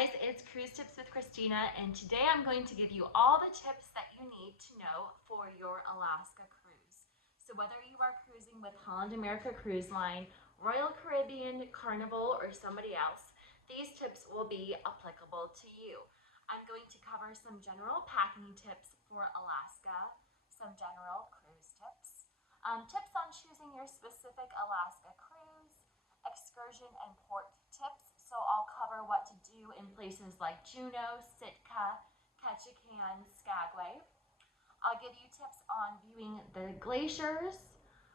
guys, it's Cruise Tips with Christina, and today I'm going to give you all the tips that you need to know for your Alaska cruise. So whether you are cruising with Holland America Cruise Line, Royal Caribbean, Carnival, or somebody else, these tips will be applicable to you. I'm going to cover some general packing tips for Alaska, some general cruise tips, tips on choosing your specific Alaska cruise, excursion and port tips. So I'll cover what to do in places like Juneau, Sitka, Ketchikan, Skagway. I'll give you tips on viewing the glaciers,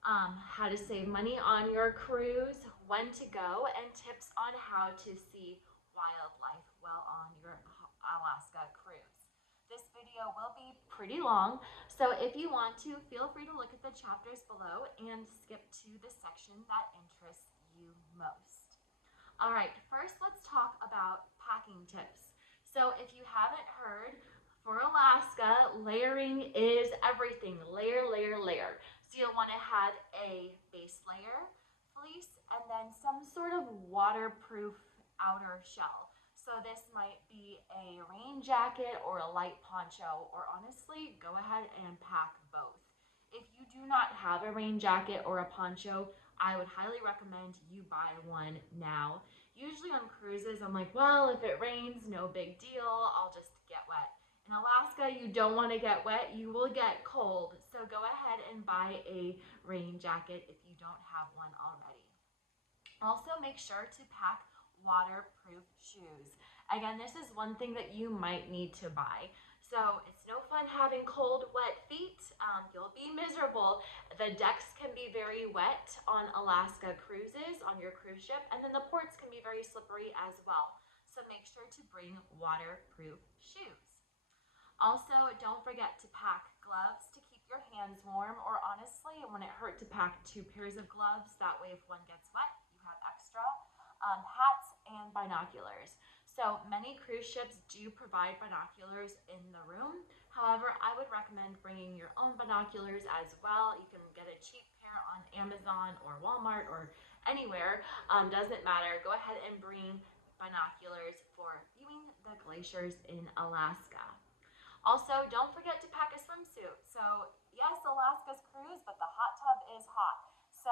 how to save money on your cruise, when to go, and tips on how to see wildlife while on your Alaska cruise. This video will be pretty long, so if you want to, feel free to look at the chapters below and skip to the section that interests you most. All right, first let's talk about packing tips. So if you haven't heard, for Alaska, layering is everything. Layer, layer, layer. So you'll want to have a base layer, fleece, and then some sort of waterproof outer shell. So this might be a rain jacket or a light poncho, or honestly, go ahead and pack both. If you do not have a rain jacket or a poncho, I would highly recommend you buy one now. Usually on cruises, I'm like, well, if it rains, no big deal, I'll just get wet. In Alaska, you don't want to get wet, you will get cold. So go ahead and buy a rain jacket if you don't have one already. Also, make sure to pack waterproof shoes. Again, this is one thing that you might need to buy. So it's no fun having cold, wet feet. You'll be miserable. The decks can be very wet on Alaska cruises, on your cruise ship, and then the ports can be very slippery as well. So make sure to bring waterproof shoes. Also, don't forget to pack gloves to keep your hands warm, or honestly, it wouldn't hurt to pack 2 pairs of gloves. That way, if one gets wet, you have extra. Hats and binoculars. So many cruise ships do provide binoculars in the room. However, I would recommend bringing your own binoculars as well. You can get a cheap pair on Amazon or Walmart or anywhere. Doesn't matter. Go ahead and bring binoculars for viewing the glaciers in Alaska. Also, don't forget to pack a swimsuit. So yes, Alaska's cruise, but the hot tub is hot. So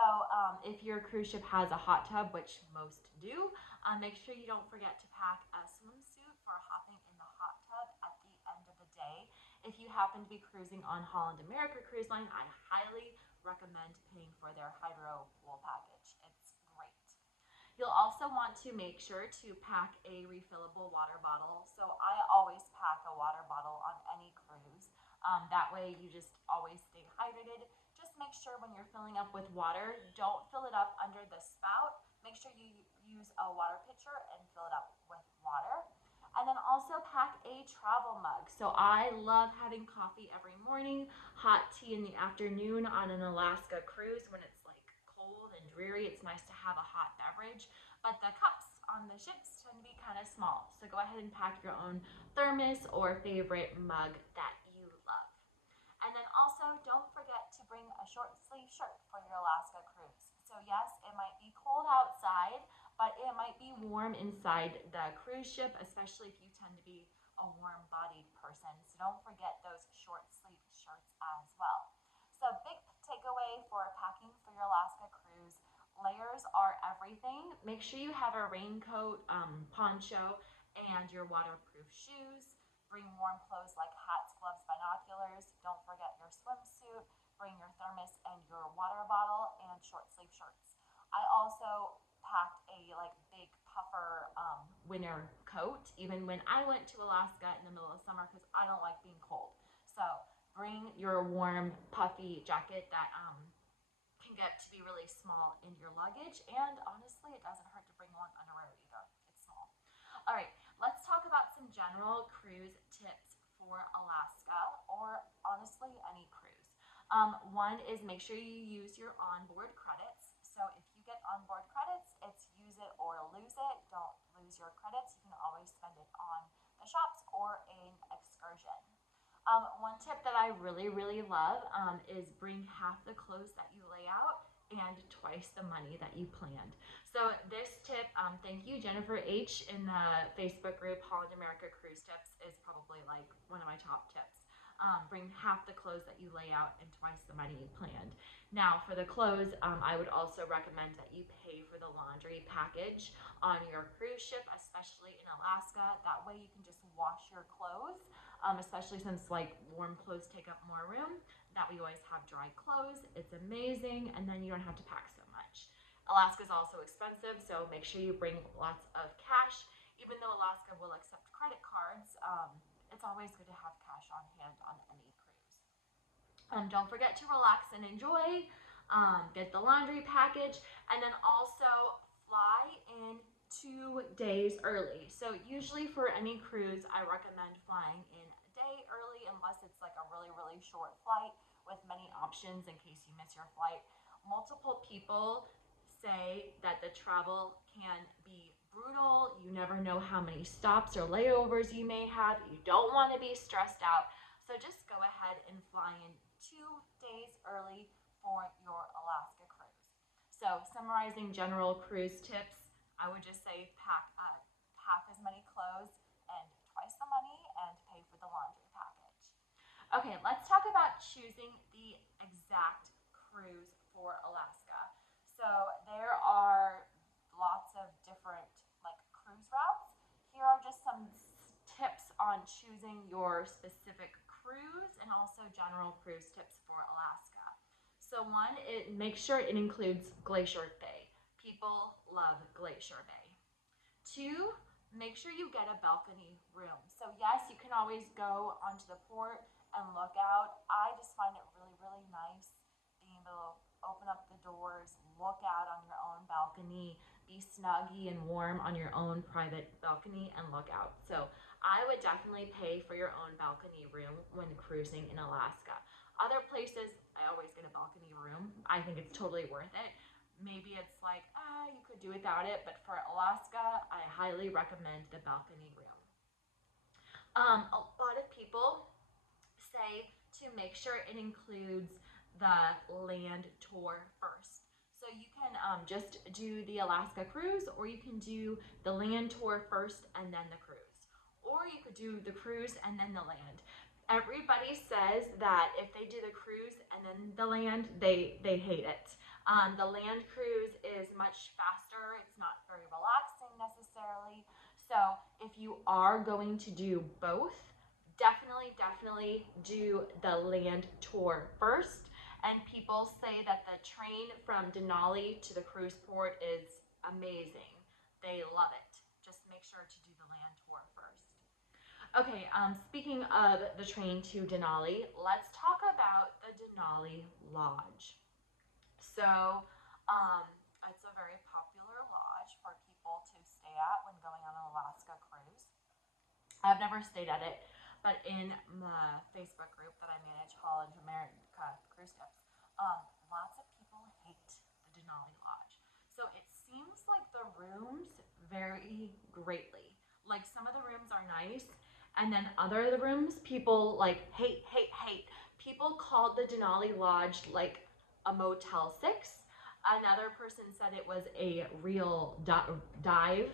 if your cruise ship has a hot tub, which most do, make sure you don't forget to pack a swimsuit for hopping in the hot tub at the end of the day. If you happen to be cruising on Holland America Cruise Line, I highly recommend paying for their hydro pool package. It's great. You'll also want to make sure to pack a refillable water bottle. So I always pack a water bottle on any cruise. That way you just always stay hydrated. Just make sure when you're filling up with water, don't fill it up under the spout. Make sure you use a water pitcher and fill it up with water. And then also pack a travel mug. So I love having coffee every morning, hot tea in the afternoon on an Alaska cruise when it's like cold and dreary. It's nice to have a hot beverage, but the cups on the ships tend to be kind of small. So go ahead and pack your own thermos or favorite mug that you love. And then also, don't forget to bring a short sleeve shirt for your Alaska cruise. So yes, it might be cold outside, but it might be warm inside the cruise ship, especially if you tend to be a warm-bodied person. So don't forget those short sleeve shirts as well. So big takeaway for packing for your Alaska cruise, layers are everything. Make sure you have a raincoat, poncho, and your waterproof shoes. Bring warm clothes like hats, gloves, binoculars. Don't forget your swimsuit. Bring your thermos and your water bottle and short sleeve shirts. I also packed a big puffer winter coat even when I went to Alaska in the middle of summer because I don't like being cold. So bring your warm puffy jacket that can get to be really small in your luggage, and honestly, it doesn't hurt to bring long underwear either. It's small. All right, let's talk about some general cruise tips for Alaska, or honestly, any cruise. One is make sure you use your onboard credits. So if you get onboard credits, it's use it or lose it. Don't lose your credits. You can always spend it on the shops or an excursion. One tip that I really love is bring half the clothes that you lay out and twice the money that you planned. So this tip, thank you Jennifer H in the Facebook group Holland America Cruise Tips, is probably like one of my top tips. Bring half the clothes that you lay out and twice the money you planned. Now for the clothes, I would also recommend that you pay for the laundry package on your cruise ship, especially in Alaska. That way you can just wash your clothes, especially since like warm clothes take up more room. That we always have dry clothes. It's amazing, and then you don't have to pack so much. Alaska is also expensive, so make sure you bring lots of cash. Even though Alaska will accept credit cards, it's always good to have cash on hand on any cruise. Don't forget to relax and enjoy. Get the laundry package, and then also fly in 2 days early. So usually for any cruise, I recommend flying in a day early unless it's like a really, really short flight with many options in case you miss your flight. Multiple people say that the travel can be brutal. You never know how many stops or layovers you may have. You don't want to be stressed out. So just go ahead and fly in 2 days early for your Alaska cruise. So summarizing general cruise tips, I would just say pack half as many clothes and twice the money, and pay for the laundry package. Okay, let's talk about choosing the exact cruise for Alaska. So there are lots of different like cruise routes. Here are just some tips on choosing your specific cruise and also general cruise tips for Alaska. So one, make sure it includes Glacier Bay. People love Glacier Bay. Two, make sure you get a balcony room. So yes, you can always go onto the port and look out. I just find it really, really nice being able to open up the doors, look out on your own balcony, be snuggy and warm on your own private balcony and look out. So I would definitely pay for your own balcony room when cruising in Alaska. Other places, I always get a balcony room. I think it's totally worth it. Maybe it's like, you could do without it, but for Alaska, I highly recommend the balcony room. A lot of people say to make sure it includes the land tour first. So you can just do the Alaska cruise, or you can do the land tour first and then the cruise. Or you could do the cruise and then the land. Everybody says that if they do the cruise and then the land, they hate it. The land cruise is much faster. It's not very relaxing necessarily. So if you are going to do both, definitely do the land tour first. And people say that the train from Denali to the cruise port is amazing. They love it. Just make sure to do the land tour first. Okay, speaking of the train to Denali, let's talk about the Denali Lodge. So, it's a very popular lodge for people to stay at when going on an Alaska cruise. I've never stayed at it, but in the Facebook group that I manage, Holland America Cruise Tips, lots of people hate the Denali Lodge. So it seems like the rooms vary greatly. Like some of the rooms are nice, and then other of the rooms people like hate. People called the Denali Lodge like a Motel 6. Another person said it was a real dive.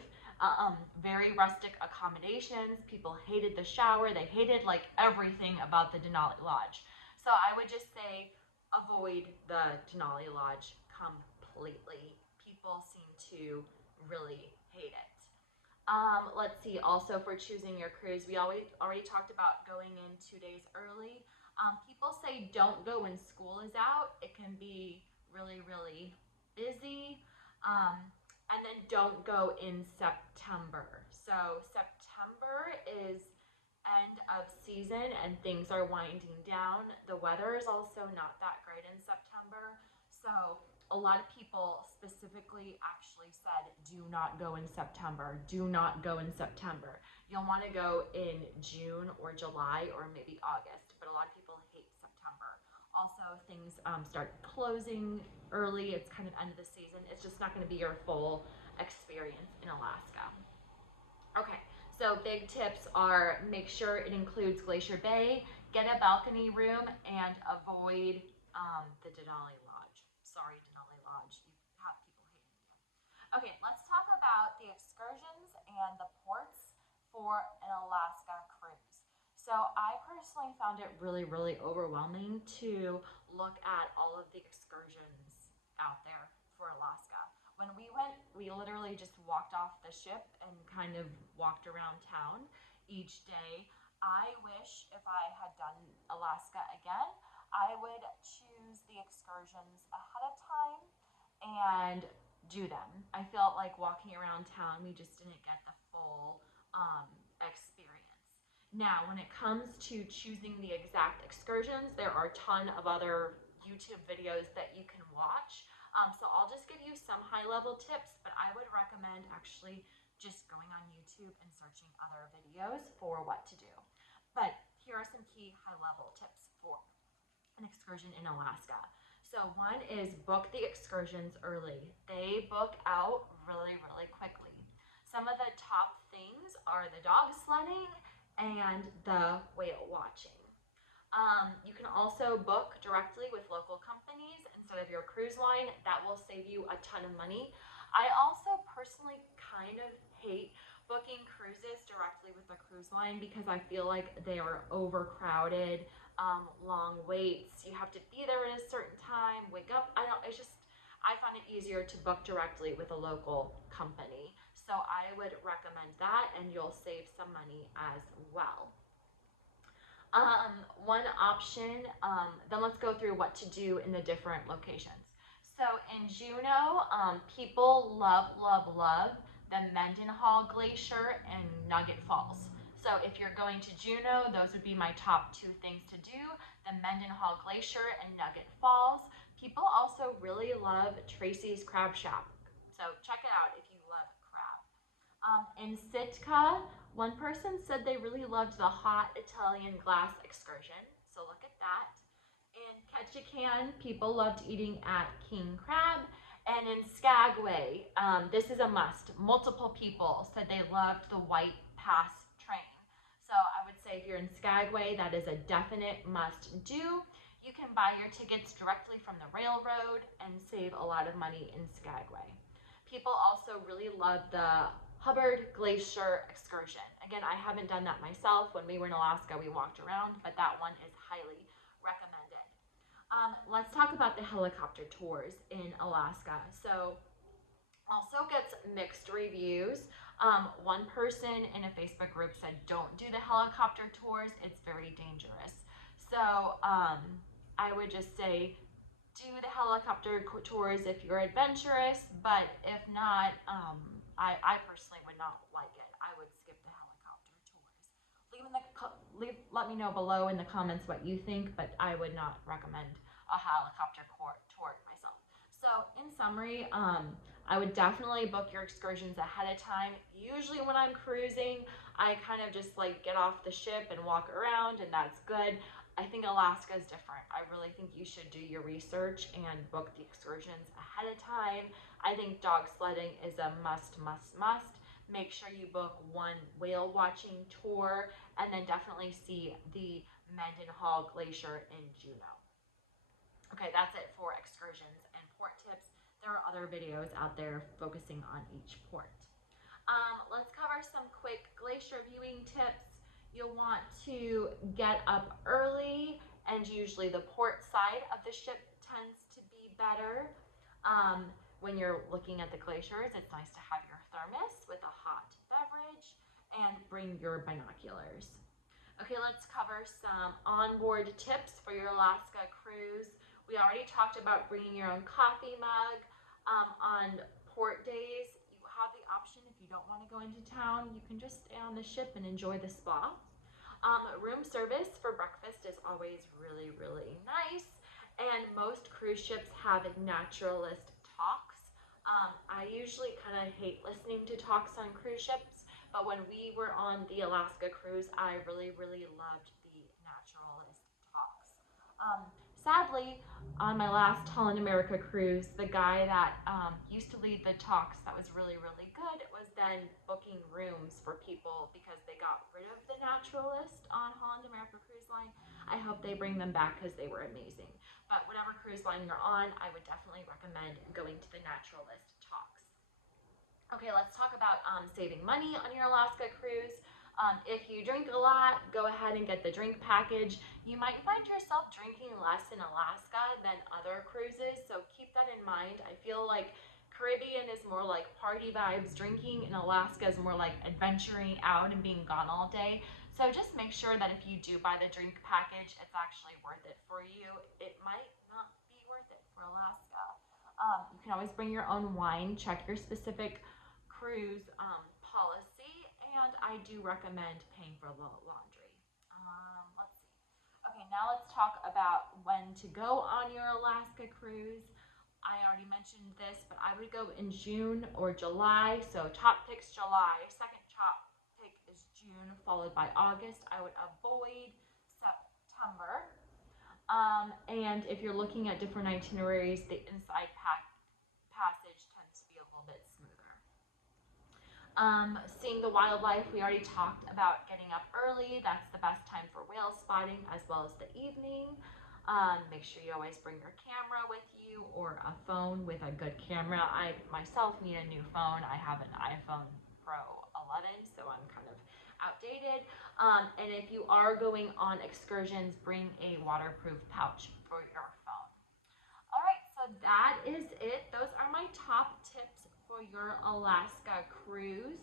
Very rustic accommodations. People hated the shower. They hated like everything about the Denali Lodge. So I would just say avoid the Denali Lodge completely. People seem to really hate it. Let's see, also for choosing your cruise, we already talked about going in 2 days early. People say don't go when school is out. It can be really, really busy. And then don't go in September. So September is end of season and things are winding down. The weather is also not that great in September. So a lot of people specifically actually said do not go in September. Do not go in September. You'll want to go in June or July or maybe August, but a lot of people hate September. Also, things start closing early. It's kind of end of the season. It's just not going to be your full experience in Alaska. Okay, so big tips are make sure it includes Glacier Bay, get a balcony room, and avoid the Denali Lodge. Sorry, Denali dodge. You have people hating you. Okay, let's talk about the excursions and the ports for an Alaska cruise. So I personally found it really, really overwhelming to look at all of the excursions out there for Alaska. When we went, we literally just walked off the ship and kind of walked around town each day. I wish if I had done Alaska again, I would choose the excursions ahead of time and do them. I felt like walking around town, we just didn't get the full experience. Now, when it comes to choosing the exact excursions, there are a ton of other YouTube videos that you can watch. So I'll just give you some high-level tips, but I would recommend actually just going on YouTube and searching other videos for what to do. But here are some key high-level tips for an excursion in Alaska. So one is book the excursions early. They book out really, really quickly. Some of the top things are the dog sledding and the whale watching. You can also book directly with local companies instead of your cruise line. That will save you a ton of money. I also personally kind of hate booking cruises directly with the cruise line because I feel like they are overcrowded, long waits. You have to be there at a certain time, wake up. I find it easier to book directly with a local company. So I would recommend that, and you'll save some money as well. One option, then let's go through what to do in the different locations. So in Juneau, people love, love, love the Mendenhall Glacier and Nugget Falls. So if you're going to Juneau, those would be my top two things to do, the Mendenhall Glacier and Nugget Falls. People also really love Tracy's Crab Shack. So check it out if you love crab. In Sitka, one person said they really loved the hot Italian glass excursion, so look at that. In Ketchikan, people loved eating at King Crab. And in Skagway, this is a must. Multiple people said they loved the White Pass train. So I would say if you're in Skagway, that is a definite must do. You can buy your tickets directly from the railroad and save a lot of money in Skagway. People also really love the Hubbard Glacier excursion. Again, I haven't done that myself. When we were in Alaska, we walked around, but that one is highly recommended. Let's talk about the helicopter tours in Alaska. So also gets mixed reviews. One person in a Facebook group said, don't do the helicopter tours. It's very dangerous. So I would just say, do the helicopter tours if you're adventurous, but if not, I personally would not like it. I would skip the helicopter tours. Let me know below in the comments what you think, but I would not recommend a helicopter tour myself. So in summary, I would definitely book your excursions ahead of time. Usually when I'm cruising, I kind of just like get off the ship and walk around, and that's good. I think Alaska is different. I really think you should do your research and book the excursions ahead of time. I think dog sledding is a must, must, must. Make sure you book one whale watching tour, and then definitely see the Mendenhall Glacier in Juneau. Okay, that's it for excursions and port tips. There are other videos out there focusing on each port. Let's cover some quick glacier viewing tips. You'll want to get up early, and usually the port side of the ship tends to be better. When you're looking at the glaciers, it's nice to have your thermos with a hot beverage and bring your binoculars. Okay, let's cover some onboard tips for your Alaska cruise. We already talked about bringing your own coffee mug. On port days, you have the option, if you don't want to go into town, you can just stay on the ship and enjoy the spa. Room service for breakfast is always really, really nice. And most cruise ships have naturalist talks. I usually kind of hate listening to talks on cruise ships, but when we were on the Alaska cruise, I really, really loved the naturalist talks. Sadly, on my last Holland America cruise, the guy that used to lead the talks that was really, really good was then booking rooms for people because they got rid of the naturalist on Holland America Cruise Line. I hope they bring them back because they were amazing. But whatever cruise line you're on, I would definitely recommend going to the naturalist talks. Okay, let's talk about saving money on your Alaska cruise. If you drink a lot, go ahead and get the drink package. You might find yourself drinking less in Alaska than other cruises, so keep that in mind. I feel like Caribbean is more like party vibes. Drinking in Alaska is more like adventuring out and being gone all day. So just make sure that if you do buy the drink package, it's actually worth it for you. It might not be worth it for Alaska. You can always bring your own wine. Check your specific cruise policy, and I do recommend paying for the laundry. Let's see. Okay, now let's talk about when to go on your Alaska cruise. I already mentioned this, but I would go in June or July. So top pick's July. Second top pick is June, followed by August. I would avoid September. And if you're looking at different itineraries, the inside passage tends to be a little bit smoother. Seeing the wildlife, we already talked about getting up early. That's the best time for whale spotting, as well as the evening. Make sure you always bring your camera with you or a phone with a good camera. I myself need a new phone. I have an iPhone Pro 11, so I'm kind of outdated. And if you are going on excursions, bring a waterproof pouch for your phone. All right, so that is it. Those are my top tips for your Alaska cruise.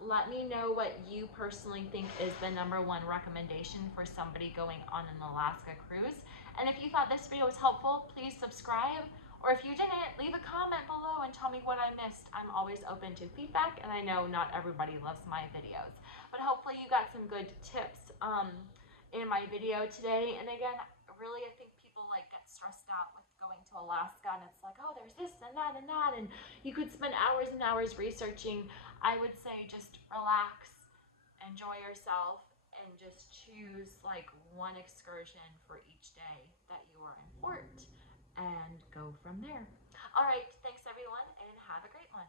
Let me know what you personally think is the #1 recommendation for somebody going on an Alaska cruise. And if you thought this video was helpful, please subscribe. Or if you didn't, leave a comment below and tell me what I missed. I'm always open to feedback, and I know not everybody loves my videos. But hopefully you got some good tips in my video today. And again, really, I think people like get stressed out with going to Alaska, and it's like, oh, there's this and that, and you could spend hours and hours researching. I would say just relax, enjoy yourself, and just choose like one excursion for each day that you are in port and go from there. All right, thanks everyone, and have a great one.